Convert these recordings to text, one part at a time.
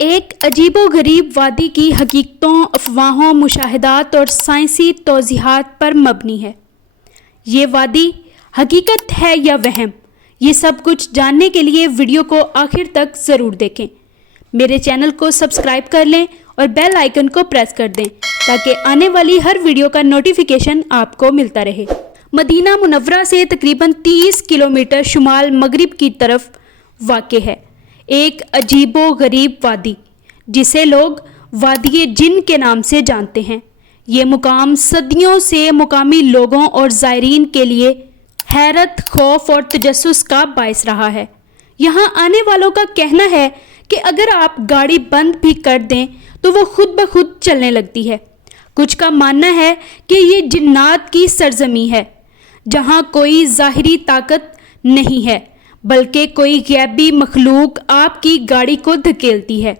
ایک عجیب و غریب وادی کی حقیقتوں، افواہوں، مشاہدات اور سائنسی توضیحات پر مبنی ہے۔ یہ وادی حقیقت ہے یا وہم؟ یہ سب کچھ جاننے کے لیے ویڈیو کو آخر تک ضرور دیکھیں۔ میرے چینل کو سبسکرائب کر لیں اور بیل آئیکن کو پریس کر دیں تاکہ آنے والی ہر ویڈیو کا نوٹیفیکیشن آپ کو ملتا رہے۔ مدینہ منورہ سے تقریباً 30 کلومیٹر شمال مغرب کی طرف واقع ہے ایک عجیب و غریب وادی، جسے لوگ وادی جن کے نام سے جانتے ہیں۔ یہ مقام صدیوں سے مقامی لوگوں اور زائرین کے لیے حیرت، خوف اور تجسس کا باعث رہا ہے۔ یہاں آنے والوں کا کہنا ہے کہ اگر آپ گاڑی بند بھی کر دیں تو وہ خود بخود چلنے لگتی ہے۔ کچھ کا ماننا ہے کہ یہ جنات کی سرزمین ہے، جہاں کوئی ظاہری طاقت نہیں ہے بلکہ کوئی غیبی مخلوق آپ کی گاڑی کو دھکیلتی ہے۔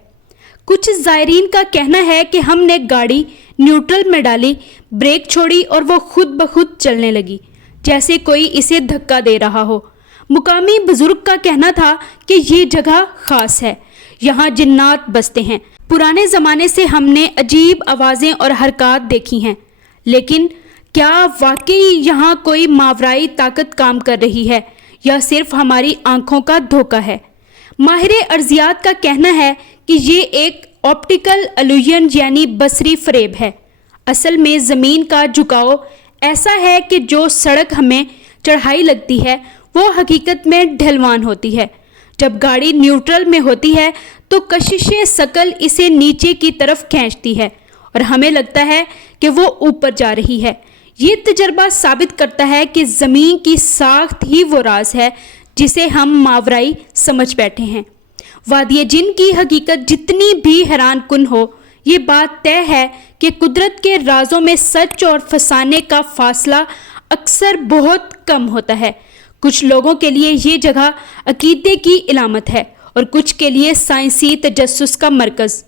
کچھ زائرین کا کہنا ہے کہ ہم نے گاڑی نیوٹرل میں ڈالی، بریک چھوڑی اور وہ خود بخود چلنے لگی، جیسے کوئی اسے دھکا دے رہا ہو۔ مقامی بزرگ کا کہنا تھا کہ یہ جگہ خاص ہے، یہاں جنات بستے ہیں۔ پرانے زمانے سے ہم نے عجیب آوازیں اور حرکات دیکھی ہیں، لیکن کیا واقعی یہاں کوئی ماورائی طاقت کام کر رہی ہے یا صرف ہماری آنکھوں کا دھوکہ ہے؟ ماہر ارضیات کا کہنا ہے کہ یہ ایک آپٹیکل الوژن یعنی بصری فریب ہے۔ اصل میں زمین کا جھکاؤ ایسا ہے کہ جو سڑک ہمیں چڑھائی لگتی ہے وہ حقیقت میں ڈھلوان ہوتی ہے۔ جب گاڑی نیوٹرل میں ہوتی ہے تو کشش ثقل اسے نیچے کی طرف کھینچتی ہے اور ہمیں لگتا ہے کہ وہ اوپر جا رہی ہے۔ یہ تجربہ ثابت کرتا ہے کہ زمین کی ساخت ہی وہ راز ہے جسے ہم ماورائی سمجھ بیٹھے ہیں۔ وادی جن کی حقیقت جتنی بھی حیران کن ہو، یہ بات طے ہے کہ قدرت کے رازوں میں سچ اور فسانے کا فاصلہ اکثر بہت کم ہوتا ہے۔ کچھ لوگوں کے لیے یہ جگہ عقیدے کی علامت ہے اور کچھ کے لیے سائنسی تجسس کا مرکز۔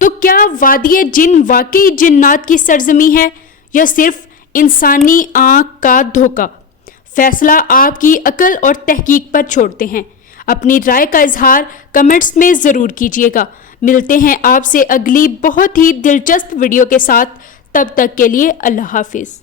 تو کیا وادی جن واقعی جنات کی سرزمین ہے یا صرف انسانی آنکھ کا دھوکہ؟ فیصلہ آپ کی عقل اور تحقیق پر چھوڑتے ہیں۔ اپنی رائے کا اظہار کمنٹس میں ضرور کیجیے گا۔ ملتے ہیں آپ سے اگلی بہت ہی دلچسپ ویڈیو کے ساتھ، تب تک کے لیے اللہ حافظ۔